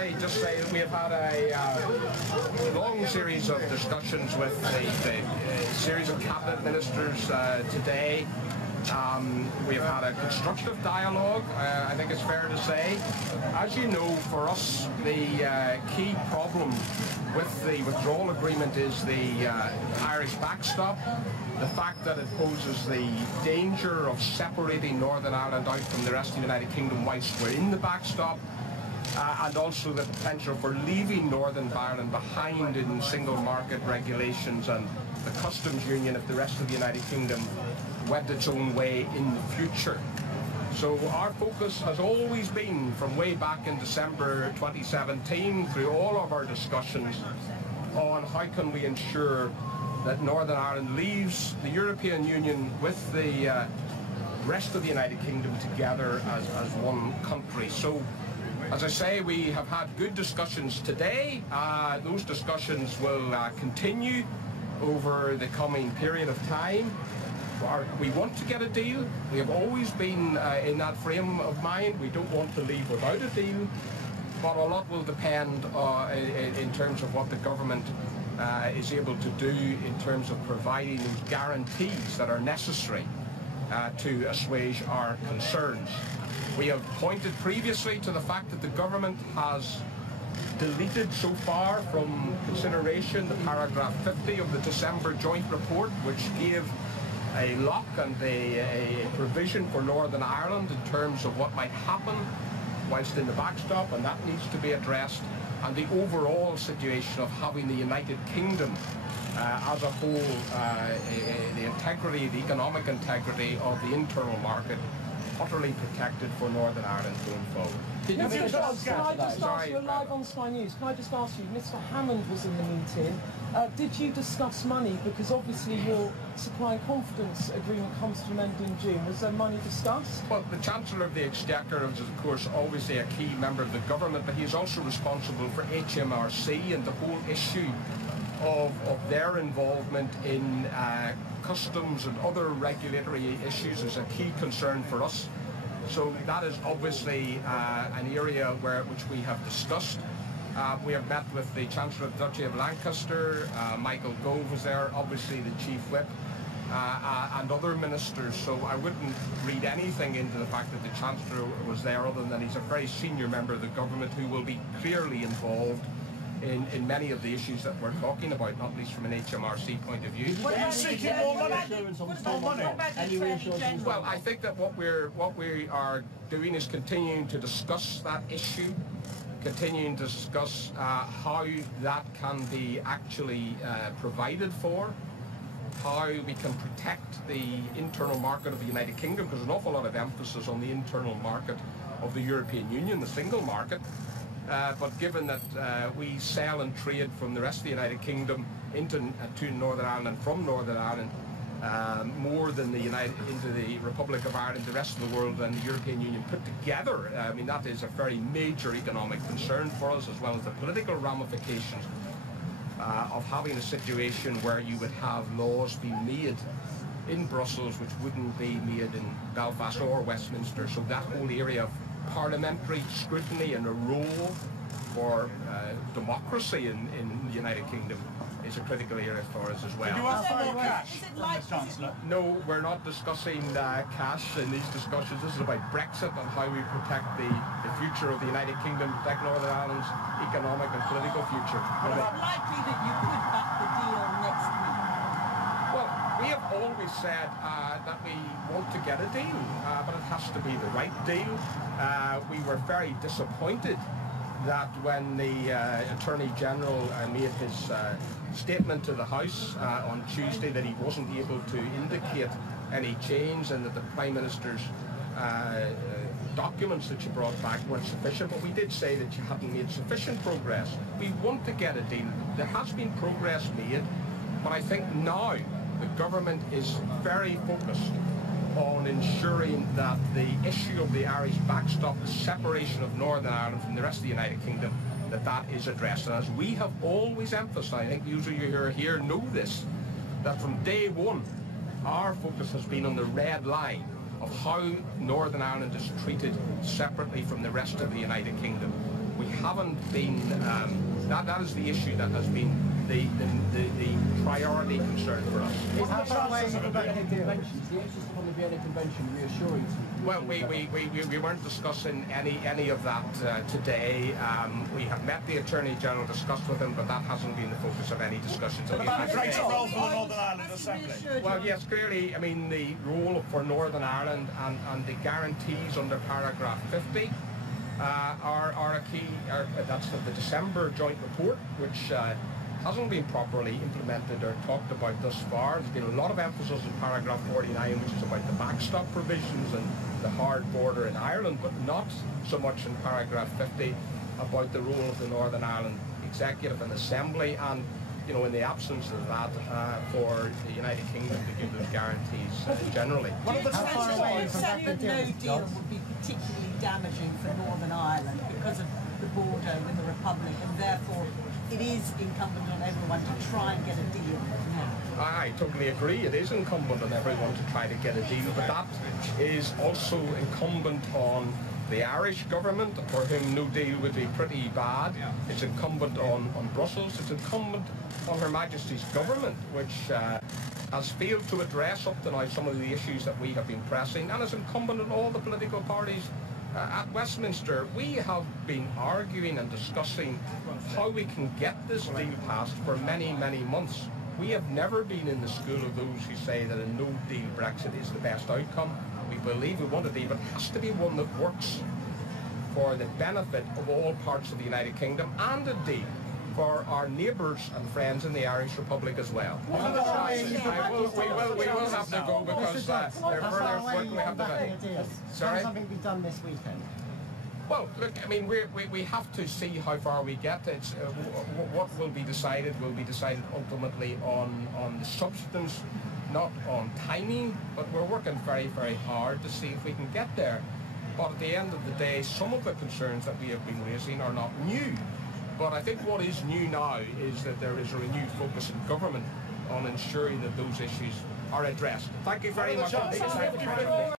I just say that we have had a long series of discussions with the series of cabinet ministers today. We have had a constructive dialogue, I think it's fair to say. As you know, for us, the key problem with the withdrawal agreement is the Irish backstop. The fact that it poses the danger of separating Northern Ireland out from the rest of the United Kingdom whilst we're in the backstop, and also the potential for leaving Northern Ireland behind in single market regulations and the customs union if the rest of the United Kingdom went its own way in the future. So our focus has always been, from way back in December 2017, through all of our discussions, on how can we ensure that Northern Ireland leaves the European Union with the rest of the United Kingdom together as one country. So, as I say, we have had good discussions today. Those discussions will continue over the coming period of time. We want to get a deal. We have always been in that frame of mind. We don't want to leave without a deal, but a lot will depend in terms of what the government is able to do in terms of providing those guarantees that are necessary to assuage our concerns. We have pointed previously to the fact that the government has deleted so far from consideration the paragraph 50 of the December joint report, which gave a lock and a provision for Northern Ireland in terms of what might happen whilst in the backstop, and that needs to be addressed, and the overall situation of having the United Kingdom as a whole, the integrity, the economic integrity of the internal market utterly protected for Northern Ireland going forward. Can I just ask you, live on Sky News, can I just ask you, Mr Hammond was in the meeting, did you discuss money? Because obviously your supply and confidence agreement comes to an end in June. Was there money discussed? Well, the Chancellor of the Exchequer is, of course, obviously a key member of the government, but he is also responsible for HMRC and the whole issue of their involvement in customs and other regulatory issues is a key concern for us. So that is obviously an area which we have discussed. We have met with the Chancellor of the Duchy of Lancaster, Michael Gove was there, obviously the Chief Whip, and other ministers. So I wouldn't read anything into the fact that the Chancellor was there other than he's a very senior member of the government who will be clearly involved in many of the issues that we're talking about, not least from an HMRC point of view. Well, I think that what we are doing is continuing to discuss that issue, continuing to discuss how that can be actually provided for, how we can protect the internal market of the United Kingdom, because there's an awful lot of emphasis on the internal market of the European Union, the single market. But given that we sell and trade from the rest of the United Kingdom to Northern Ireland and from Northern Ireland more than into the Republic of Ireland, the rest of the world and the European Union put together, I mean, that is a very major economic concern for us, as well as the political ramifications of having a situation where you would have laws being made in Brussels which wouldn't be made in Belfast or Westminster. So that whole area of parliamentary scrutiny and a role for democracy in the United Kingdom is a critical area for us as well. Did you ask for cash, Chancellor? No, we're not discussing cash in these discussions. This is about Brexit and how we protect the future of the United Kingdom, protect Northern Ireland's economic and political future. Is it likely that you could back the deal next week? Well, we have always said that we want to get a deal, but it has to be the right deal. We were very disappointed that when the Attorney General made his statement to the House on Tuesday that he wasn't able to indicate any change and that the Prime Minister's documents that you brought back weren't sufficient, but we did say that you hadn't made sufficient progress. We want to get a deal. There has been progress made, but I think now the government is very focused on ensuring that the issue of the Irish backstop, the separation of Northern Ireland from the rest of the United Kingdom, that is addressed. And as we have always emphasised, I think usually you who are here know this, that from day one our focus has been on the red line of how Northern Ireland is treated separately from the rest of the United Kingdom. We haven't been, that is the issue that has been the priority concern for us. Is the chances of a better deal? The emphasis on the Vienna Convention reassuring to you? Well, we weren't discussing any of that today. We have met the Attorney General, discussed with him, but that hasn't been the focus of any discussions. What about a greater role for the Northern Ireland Assembly? Well, yes, clearly, I mean, the role for Northern Ireland and the guarantees under paragraph 50 are a key. That's the December joint report, which hasn't been properly implemented or talked about thus far. There's been a lot of emphasis in paragraph 49, which is about the backstop provisions and the hard border in Ireland, but not so much in paragraph 50 about the role of the Northern Ireland Executive and Assembly, and you know, in the absence of that, for the United Kingdom to give those guarantees generally. What are the saying that no deal would be particularly damaging for Northern Ireland because of the border with the Republic, and therefore it is incumbent on everyone to try and get a deal now? I totally agree. It is incumbent on everyone to try to get a deal, but that is also incumbent on the Irish government, for whom no deal would be pretty bad. It's incumbent on Brussels. It's incumbent on Her Majesty's government, which has failed to address up to now some of the issues that we have been pressing, and it's incumbent on all the political parties at Westminster. We have been arguing and discussing how we can get this deal passed for many, many months. We have never been in the school of those who say that a no-deal Brexit is the best outcome. We believe we want a deal, but it has to be one that works for the benefit of all parts of the United Kingdom, and indeed for our neighbours and friends in the Irish Republic as well. We will have to go because there's further work we have to do. Sorry? Can something be done this weekend? Well, look, I mean, we have to see how far we get. It's, what will be decided ultimately on the substance, not on timing, but we're working very, very hard to see if we can get there. But at the end of the day, some of the concerns that we have been raising are not new. But I think what is new now is that there is a renewed focus in government on ensuring that those issues are addressed. Thank you very much.